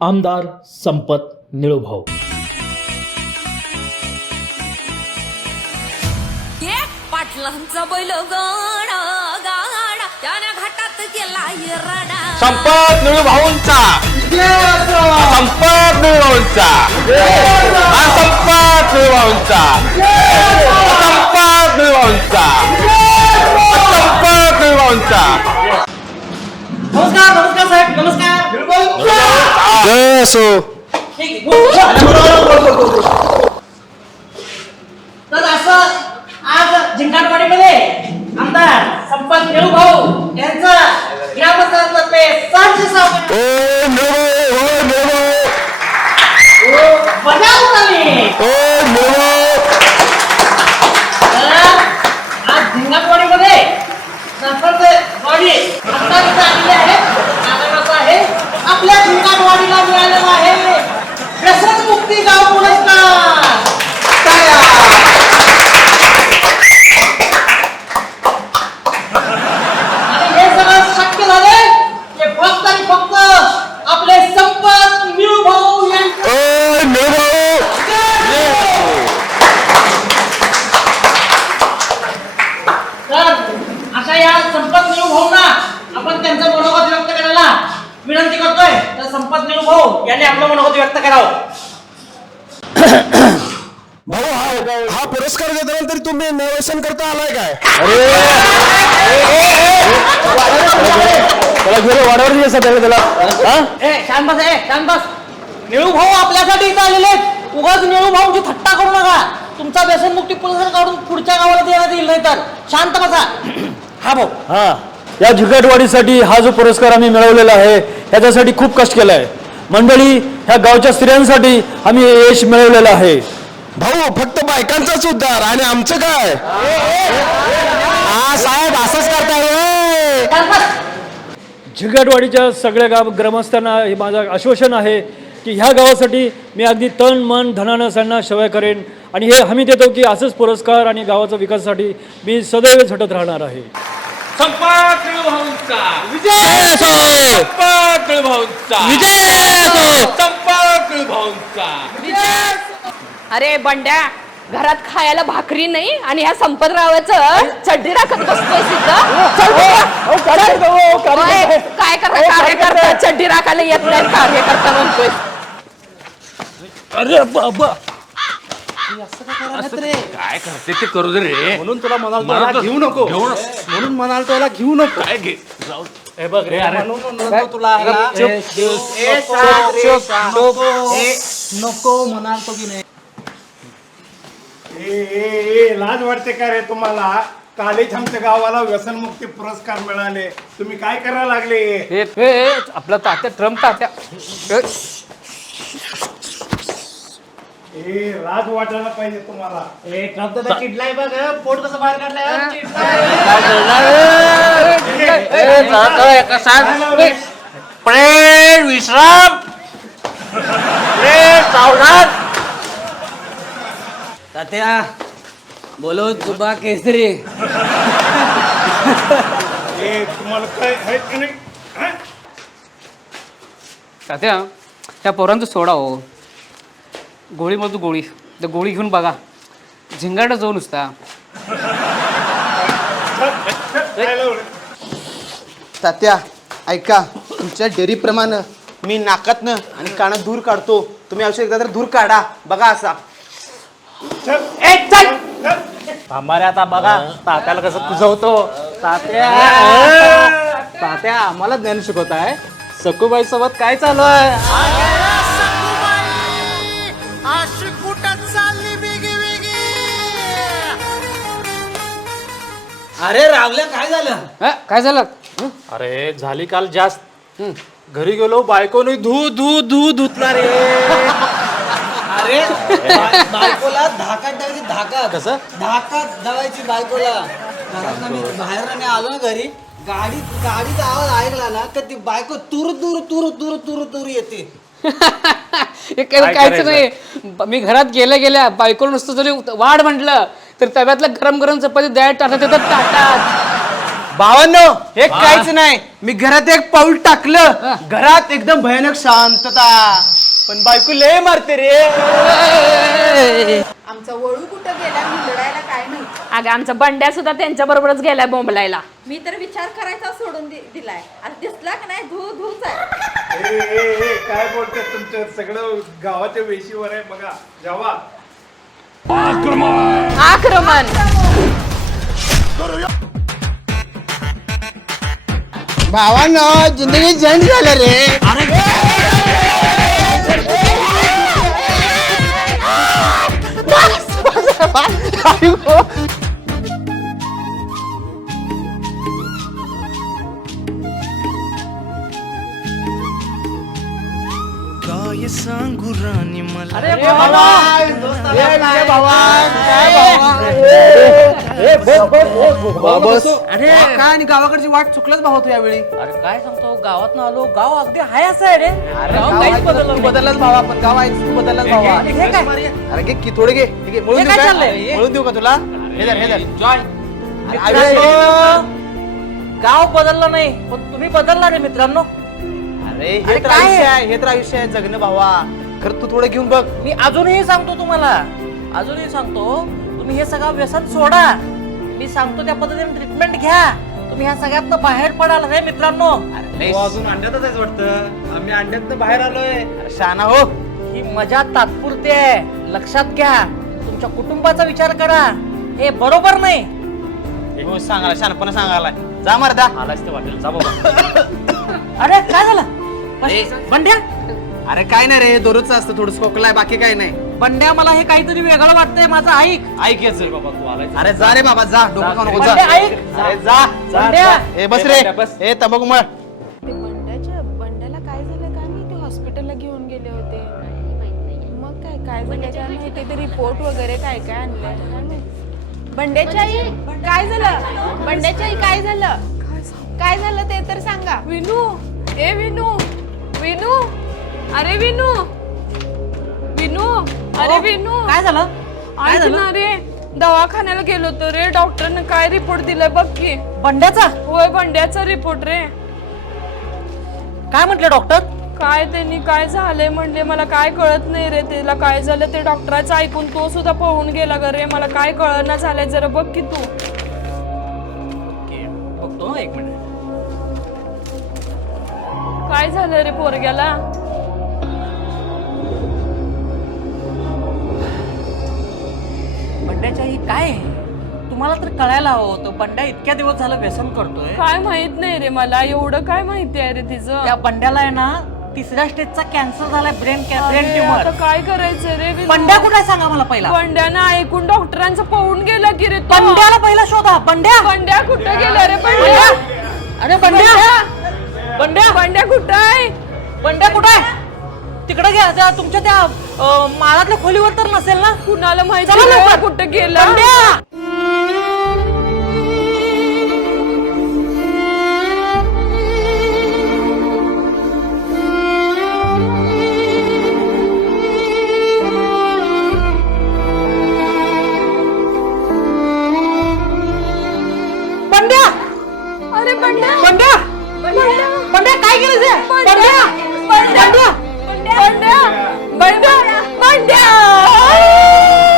आमदार संपत निळूभाऊ. पाटलांचा बैल गाडा गाडा त्याने घाटात गेला रडा. संपत निळूभाऊंचा, संपत निळूभाऊंचा, संपत निळूभाऊंचा, संपत निळूभाऊंचा, संपत निळूभाऊंचा. नमस्कार नमस्कार साहेब नमस्कार. जय असो. तर असं आज झिंगाटवाडीमध्ये आमदार संपत निळूभाऊ यांचं ग्रामस्थांतर्फे 700 ओ निळू, ओ निळू, बजावून आली. ओ निळू. तर आज झिंगाटवाडीमध्ये संपत वाडी आमदार इथं आलेले आहेत. कारण असं आहे आपल्या झिंगाटवाडीला मिळालेला आहे व्यसनमुक्ती गाव पुरस्कार. आणि हे सगळं शक्य झाले ते फक्त आणि फक्त आपले संपत निळूभाऊ यांचे. ओ निळूभाऊ. तर अशा या संपत निळूभाऊंना आपण त्यांचं मनोगत व्यक्त करायला विनंती करतोय. तर संपत निळूभाऊ यांनी आपलं मनोगत व्यक्त करावं. भाऊ हा पुरस्कार देताना तरी तुम्ही निवेदन करता आलाय काय? त्याला घेऊन वाढवर त्याला शांत बस शांत बस. निळूभाऊ आपल्यासाठी इथं आलेले आहेत. उगाच निळूभाऊची थट्टा करू नका. तुमचा व्यसनमुक्ती पुरस्कार काढून पुढच्या गावाला देण्यात येईल नाही तर शांत बसा. हा भाऊ. हा, या झिंगाटवाडीसाठी हा जो पुरस्कार आम्ही मिळवलेला आहे याच्यासाठी खूप कष्ट केलाय. मंडळी, ह्या गावच्या स्त्रियांसाठी आम्ही हे यश मिळवलेलं आहे. भाऊ फक्त बायकांचाच उद्धार आणि आमचं काय? हा साहेब असंच करताय. शांत बस. झिंगाटवाडीच्या सगळ्या ग्रामस्थांना हे माझं आश्वासन आहे की ह्या गावासाठी मी अगदी तन मन धनानं त्यांना सेवा करेन आणि हे हमी देतो की असंच पुरस्कार आणि गावाच्या विकासासाठी मी सदैव झटत राहणार आहे. संपत निळूभाऊंचा विजय असो. संपत निळूभाऊंचा विजय असो. संपत निळूभाऊंचा. अरे बंड्या, घरात खायला भाकरी नाही आणि ह्या संपतरावाचं चड्डी राखत बसतोय काय करता कार्यकर्ता चड्डी राखायला येत नाही कार्यकर्ता म्हणतोय. अरे बाबा, काय करते ते करू दे रे. म्हणून तुला म्हणाल घेऊ नको म्हणून म्हणाल तुला घेऊ नको. काय घे हे बघ रे, अरे म्हणून तुला नको म्हणाल तो की नाही. लाज वाटते का रे तुम्हाला? कालेच आमच्या गावाला व्यसनमुक्ती पुरस्कार मिळाले, तुम्ही काय करायला लागले? आपला तात्या ट्रम्प तात्या लाज वाटायला पाहिजे तुम्हाला. ट्रम्प तर चिडलाय बघ. पोट कसं बाहेर काढलाय. प्रेम विश्राम प्रेम सावधान. तात्या बोलो जुबा केसरी. तुम्हाला काय आहे की नाही? हा? तात्या त्या पोरांचं सोडा हो. गोळी मधू गोळी त्या गोळी घेऊन बघा. झिंगाट जाऊ नुसता. काय लावलं? तात्या ऐका, तुमच्या डेअरीप्रमाणे मी नाकातनं आणि कानात दूर काढतो. तुम्ही औषध एकदा तर दूर काढा बघा असा. आम्हाला आता बघा तात्याला कसं कुजवतो. तात्या तात्या आम्हाला ज्ञान शिकवताय. सखूबाई सोबत काय चालू आहे? अरे रावल्या काय झालं? काय झालं? अरे झाली काल जास्त. घरी गेलो बायकोने धू धू धू धुतला रे. अरे बायकोला धाकात दवायची. धाकात कसं? धाकात दवायची बायकोला. घरात मी बाहेर आलो ना घरी, गाडीचा आवाज ऐकला ना तर ती बायको तुर तुर तुर तुर तुर तुर येते. हे कायच नाही. मी घरात गेल्या गेल्या बायकोला नुसतं जरी वाढ म्हटलं तर तव्यातलं गरम गरम चपाती द्यायला टाकत येतात ताटात. भावांनो हे काहीच नाही. मी घरात एक पाऊल टाकलं, घरात एकदम भयानक शांतता, पण बायको लय मारते रे. आमचा वळू कुठं गेला मुलडायला काय माहिती. अगं आमचा बंड्या सुद्धा त्यांच्या बरोबरच गेलाय बोंबलायला. मी तर विचार करायचा सोडून दिलाय. आज दिसला का नाही धूच आहे. ए, काय बोलते तुमचं सगळं गावाच्या वेशीवर आहे बघा. जेव्हा आक्रमण. भावांनो जिंदगी झंड झालं रे. अरे बाबा अरे काय आणि गावाकडची वाट चुकलंच भाऊ तू यावेळी. अरे काय सांगतो गावात आलो गाव अगदी हाय असं आहे रे. गाव काहीच बदललं बदललाच भावा, पण गाव आहे बदललाच भावा. हे काय अरे घे की थोडे घे. ठीक आहे, मळून हे देऊ काय का? चाललंय? मळून देऊ का तुला? हे धर, हे धर. गाव बदललं नाही पण तुम्ही बदलला रे मित्रांनो. अरे हे अरे तर काय आयुष्य आहे? आहे, हे तर आयुष्य आहे जगणं भावा. खरं तू थोडं घेऊन बघ. मी अजूनही सांगतो तुम्हाला, अजूनही सांगतो तुम्ही हे सगळं व्यसन सोडा. मी सांगतो त्या पद्धतीने ट्रीटमेंट घ्या. तुम्ही ह्या सगळ्यातनं बाहेर पडाल रे मित्रांनो. अजून अंड्यातच आहे वाटतं. आम्ही अंड्यातनं बाहेर आलोय. अरे शहाणा हो. ही मजा तात्पुरती आहे, लक्षात घ्या. तुमच्या कुटुंबाचा विचार करा. हे बरोबर नाही. हो, सांगायला शहाणपणा सांगायला. जा मर्दा. अरे काय झालं बंड्या? अरे काय नाही रे, दररोजचं असतं थोडं खोकलाय, बाकी काय नाही. बंड्या मला हे काहीतरी वेगळं वाटतंय. माझं ऐक. ऐक याचं. अरे जा रे बाबा, जा. डोकं खाऊ नको, जा. बंड्या ऐक. अरे जा. बंड्या. ए बस रे. ए तंबाखू मळ. ते बंड्याला काय झालं काय माहिती. हॉस्पिटलला घेऊन गेले होते. मग काय झालं काय माहिती. ते रिपोर्ट वगैरे काय काय आणलंय काय माहिती. बंड्याच्या आई काय झालं. बंड्याच्या आई काय झालं. काय झालं ते तर सांगा. विनू. ए विनू. विनू. अरे विनू. विनू. अरे विनू. काय झालं? ऐक ना रे, दवाखान्याला गेलो होतो रे. डॉक्टरने काय रिपोर्ट दिलाय बघ की. बंड्याचा? होय बंड्याचा रिपोर्ट रे. काय म्हटले डॉक्टर? काय त्यांनी काय झालंय म्हणले. मला काय कळत नाही रे त्याला काय झालं ते. डॉक्टराचं ऐकून तो सुद्धा पळून गेला ग रे. मला काय कळना झालंय जरा बघ की तू. बघतो एक मिनिट. काय झालं रे पोरग्याला. बंड्याच्या ही काय आहे? तुम्हाला तर कळायला हवं होतं. बंड्या इतक्या दिवस झालं व्यसन करतोय. काय माहित नाही रे मला. एवढं काय माहिती आहे रे तिचं. त्या बंड्याला आहे ना 3ऱ्या स्टेजचा कॅन्सर झालाय. ब्रेन अरे, ट्युमर. आता काय करायचं रे विनू? बंड्या कुठे सांगा मला पहिला. बंड्यानं ऐकून डॉक्टरांचं पळून गेला की रे तो. बंड्याला पहिला शोधा. बंड्या. बंड्या कुठं गेला रे. बंड्या. अरे बंड्या. बंड्या. बंड्या कुठं आहे. बंड्या कुठे आहे? तिकडे घ्या. त्या तुमच्या त्या माळातल्या खोलीवर तर नसेल ना. कुणाला माहिती चला रे, लवकर. कुठं गेला. बंड्या. बंड्या. अरे बंड्या. बंड्या. बंड्या. बंड्या काय केलं ते? बंड्या. बंड्या. बंड्या. बंड्या. बंड्या.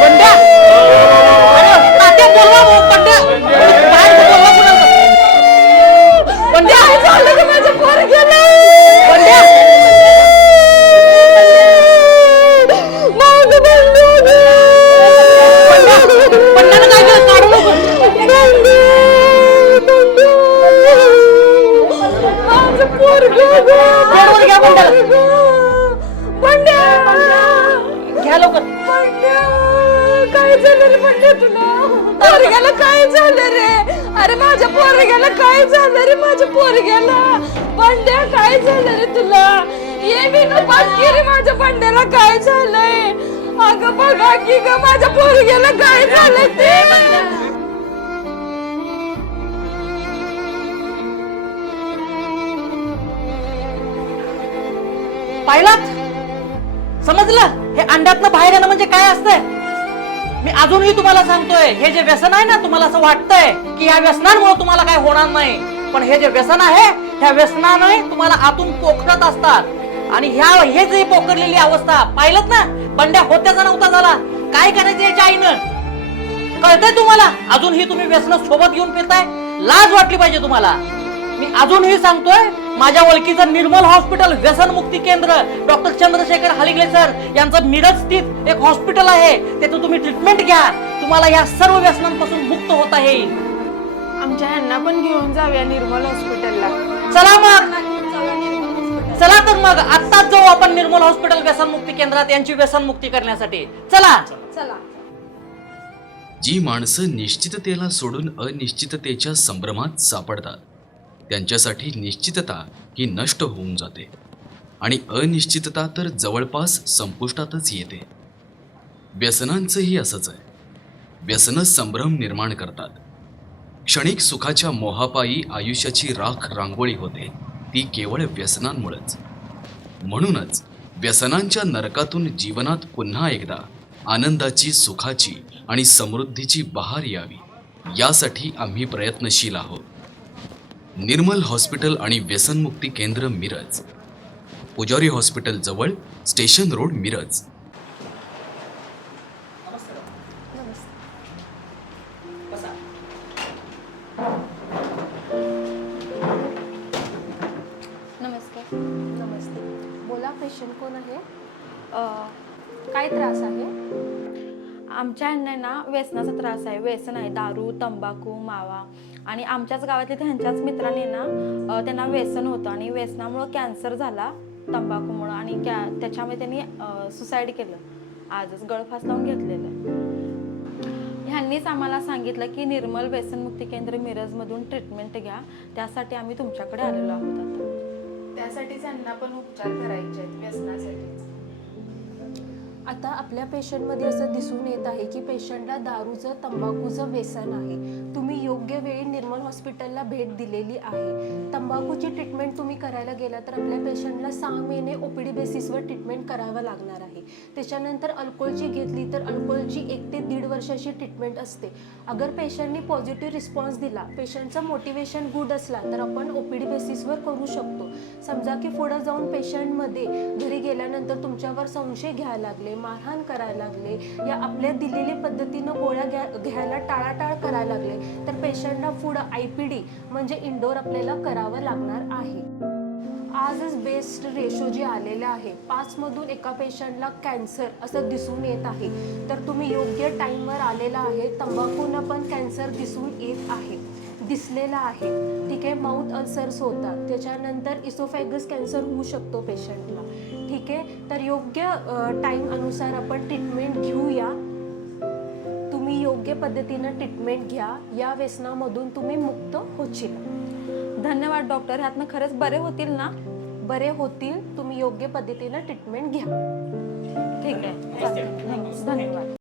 बंड्या. अरे तात्या बोलवा भाऊ. बंड्या. बाहेर बोलवा कुणाला. बंड्या. काय झालं रे माझ्या पोरग्याला. बंड्या. माझं बंड्या. बंड्यानं काय केलं? काढू नको. माझं पोरगं. बेडवर घ्या बंड्याला. बंड्या. घ्या लवकर. बंड्या. काय झालं रे बंड्या तुला. पोरग्याला काय झालं रे. अरे माझ्या पोरग्याला काय झालं रे. माझ्या पोरग्याला. बंड्या काय झालं रे तुला. ये विनू बघ की रे माझ्या बंड्याला काय झालंय. अगं बघा की ग माझ्या पोरग्याला काय झालंय ते. पाहिलात? समजलं? हे अंड्यातनं बाहेर येणं म्हणजे काय असतंय. मी अजूनही तुम्हाला सांगतोय, हे जे व्यसन आहे ना, तुम्हाला असं वाटतंय की ह्या व्यसनांमुळे तुम्हाला काय होणार नाही, पण हे जे व्यसन आहे ह्या व्यसनाने तुम्हाला आतून पोखरत असतात. आणि हे जे पोखरलेली अवस्था पाहिलं ना, बंड्या होत्याचा नव्हता झाला. काय करायचं याच्या आईनं कळतंय तुम्हाला? अजूनही तुम्ही व्यसन सोबत घेऊन फिरताय, लाज वाटली पाहिजे तुम्हाला. मी अजूनही सांगतोय, माझ्या ओळखीचं निर्मल हॉस्पिटल व्यसन मुक्ती केंद्र डॉक्टर चंद्रशेखर हलिगले सर यांचं मिरज स्थित एक हॉस्पिटल आहे. तिथं तुम्ही ट्रीटमेंट घ्या, तुम्हाला या सर्व व्यसनांपासून मुक्त होता येईल. आमच्या ह्यांना पण घेऊन जाऊया निर्मल हॉस्पिटलला. चला मग, चला तर मग आत्ताच जाऊ आपण निर्मल हॉस्पिटल व्यसन मुक्ती केंद्रात यांची व्यसन मुक्ती करण्यासाठी. चला चला. जी माणसं निश्चिततेला सोडून अनिश्चिततेच्या संभ्रमात सापडतात, त्यांच्यासाठी निश्चितता ही नष्ट होऊन जाते आणि अनिश्चितता तर जवळपास संपुष्टातच येते. व्यसनांचंही असंच आहे. व्यसनं संभ्रम निर्माण करतात. क्षणिक सुखाच्या मोहापायी आयुष्याची राख रांगोळी होते, ती केवळ व्यसनांमुळेच. म्हणूनच व्यसनांच्या नरकातून जीवनात पुन्हा एकदा आनंदाची, सुखाची आणि समृद्धीची बहार यावी, यासाठी आम्ही प्रयत्नशील आहोत. निर्मल हॉस्पिटल आणि व्यसनमुक्ती केंद्र मिरज, पुजारी हॉस्पिटल जवळ, स्टेशन रोड, मिरज. नमस्कार. नमस्ते. बोला, पेशंट कोण आहे? काय त्रास आहे? आमच्या ह्यांना ना व्यसनाचा त्रास आहे. व्यसन आहे, दारू, तंबाखू, मावा. आणि आमच्याच गावातले त्यांच्याच मित्रांनी ना त्यांना व्यसन होतं आणि व्यसनामुळं कॅन्सर झाला तंबाखूमुळं, आणि त्याच्यामुळे त्यांनी सुसाईड केलं. आजच गळफास लावून घेतलेलं. ह्यांनीच आम्हाला सांगितलं की निर्मल व्यसनमुक्ती केंद्र मिरजमधून ट्रीटमेंट घ्या, त्यासाठी आम्ही तुमच्याकडे आलेलो आहोत. आता त्यासाठी त्यांना पण उपचार करायचे आहेत व्यसनासाठी. आता आपल्या पेशंटमध्ये असं दिसून येत आहे की पेशंटला दारूचं, तंबाखूचं व्यसन आहे. तुम्ही योग्य वेळी निर्मल हॉस्पिटलला भेट दिलेली आहे. तंबाखूची ट्रीटमेंट तुम्ही करायला गेला तर आपल्या पेशंटला 6 महिने OPD बेसिसवर ट्रीटमेंट करावं लागणार आहे. त्याच्यानंतर अल्कोहोलची घेतली तर अल्कोहोलची 1 ते 1.5 वर्षाची ट्रीटमेंट असते. अगर पेशंटनी पॉझिटिव्ह रिस्पॉन्स दिला, पेशंटचं मोटिवेशन गुड असला तर आपण OPD बेसिसवर करू शकतो. समजा की पुढं जाऊन पेशंटमध्ये घरी गेल्यानंतर तुमच्यावर संशय घ्यायला लागले, मारहाण करायला लागले, या आपल्या दिलेल्या पद्धतीनं गोळ्या घ्यायला टाळाटाळ करायला लागले, तर पेशंटला पुढं IPD म्हणजे इंडोर आपल्याला करावं लागणार आहे. आजच बेस्ट रेशो जे आलेले आहे, 5 मधून एका पेशंटला कॅन्सर असं दिसून येत आहे. तर तुम्ही योग्य टाईमवर आलेला आहे. तंबाखूनं पण कॅन्सर दिसून येत आहे, दिसलेला आहे. ठीक आहे. माउथ अल्सर्स होतात, त्याच्यानंतर इसोफॅगस कॅन्सर होऊ शकतो पेशंटला. ठीक आहे. तर योग्य टाईम अनुसार आपण ट्रीटमेंट घेऊया. तुम्ही योग्य पद्धतीनं ट्रीटमेंट घ्या, या व्यसनामधून तुम्ही मुक्त होतील. धन्यवाद डॉक्टर. ह्यातनं खरंच बरे होतील ना? बरे होतील. तुम्ही योग्य पद्धतीनं ट्रीटमेंट घ्या. ठीक आहे. धन्यवाद.